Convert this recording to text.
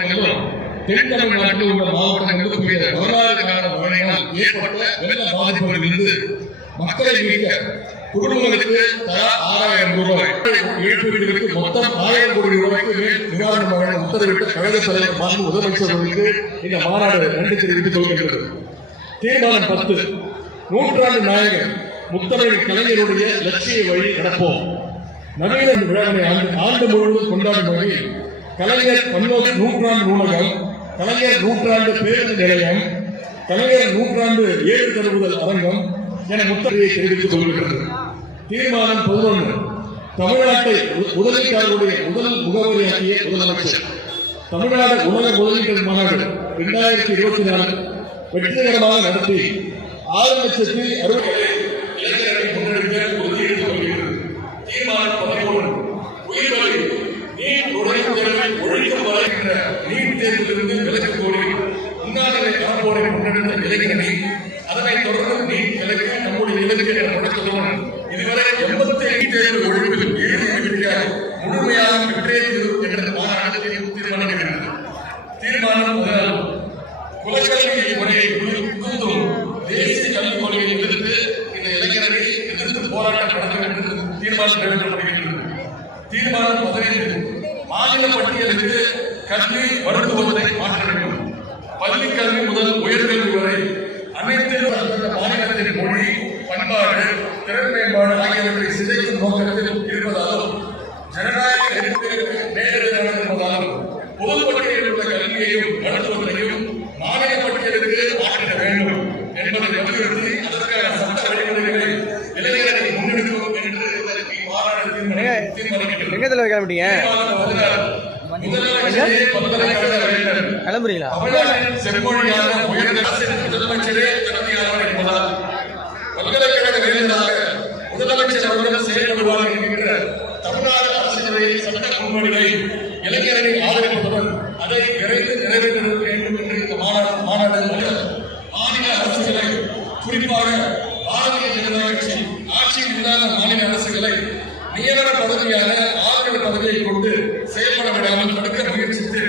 மாவட்டங்களும் தென் தமிழ்நாட்டில் உள்ள மாவட்டங்களுக்கு பெய்த வரலாறு கால மழையினால் ஏற்பட்ட வெள்ள பாதிப்புகளிலிருந்து மக்களை மீட்க குடும்பங்களுக்கு தலா ஆறாயிரம் ரூபாய். இழப்பீடுகளுக்கு மொத்தம் ஆயிரம் கோடி ரூபாய்க்கு மேல் நிவாரணம் வழங்க உத்தரவிட்ட கழக தலைவர் மாண்பு முதலமைச்சர்களுக்கு இந்த மாநாடு நன்றி தெரிவித்துக் கொள்கின்றது. தீர்மானம் பத்து. நூற்றாண்டு நாயகர் முத்தமிழ் கலைஞருடைய லட்சிய வழி நடப்போம். நவீன விழாவினை ஆண்டு ஆண்டு முழுவதும் கொண்டாடும் வகை கலைஞர் பன்னோக்கு நூற்றாண்டு நூலகம் கலைஞர் நூற்றாண்டு பேருந்து நிலையம் கலைஞர் நூற்றாண்டு ஏழு தருவுதல் அரங்கம் என முத்தகையை தெரிவித்துக் கொள்கிறது. தீர்மானம் பதினொன்று. தமிழ்நாட்டை முதலீட்டாளருடைய முதல் முகவரியாக்கிய முதலமைச்சர். தமிழ்நாடு உலக முதலீட்டு மாநாடு இரண்டாயிரத்தி இருபத்தி நாலு வெற்றிகரமாக நடத்தி ஆறு லட்சத்தி அறுபத்தி முன்னெடுத்த இளைஞரணி அதனை தொடர்ந்து நீ விலக்கு நம்முடைய இலக்கு என முழக்கத்துடன் இதுவரை எண்பத்தி ஐந்து ஏழு ஒழிப்பில் ஏழு வெற்றியாக முழுமையாக வெற்றியே தீரும் என்ற மாநாடு தீர்மானிக்கிறது தீர்மானம் பதினாலு குலக்கல்வி முறையை புகுத்தும் தேசிய கல்விக் கொள்கையை எதிர்த்து இந்த இளைஞரை எதிர்த்து போராட்டம் நடத்த வேண்டும் என்று தீர்மானம் நிறைவேற்றப்படுகின்றது தீர்மானம் பதினைந்து மாநில பட்டியலுக்கு கல்வி மருத்துவத்தை மாற்ற வேண்டும். பள்ளி கல்வி முதல் உயர்கல்வி வரை அனைத்து மாநிலத்தின் மொழி பண்பாடு திறன் மேம்பாடு ஆகியவற்றை சிதைக்கும் நோக்கத்தில் இருப்பதாலும் ஜனநாயக நெருக்கடிக்கு நேரெதிரான என்பதாலும் பொது பட்டியலில் உள்ள கல்வியையும் மருத்துவத்தையும் மாநில பட்டியலுக்கு மாற்ற வேண்டும் என்பதை வலியுறுத்தி அதற்கான சட்ட வழிமுறைகளை இளைஞர்களை முன்னெடுக்கும் என்று மாநாடு தீர்மானிக்கிறது கிளம்புறீங்களா? தமிழ்நாட்டின் உயர்ந்த முதலமைச்சரே தலைமையானவர் என்பதால் பல்கலைக்கழக வேந்தராக முதலமைச்சர் அவர்கள் செயல்படுவார் என்கின்ற தமிழ்நாடு அரசினுடைய சட்ட முன்வடிவை இளைஞரணி ஆதரிப்பதுடன் அதை விரைந்து நிறைவேற்ற வேண்டும் என்று இந்த மாநாடு மாநாடு மாநில அரசுகளை குறிப்பாக பாரதிய ஜனதா கட்சி ஆட்சியில் இல்லாத மாநில அரசுகளை நியமன பகுதியான பதவியை கொண்டு செயல்பட விடாமல் தடுக்க முயற்சித்து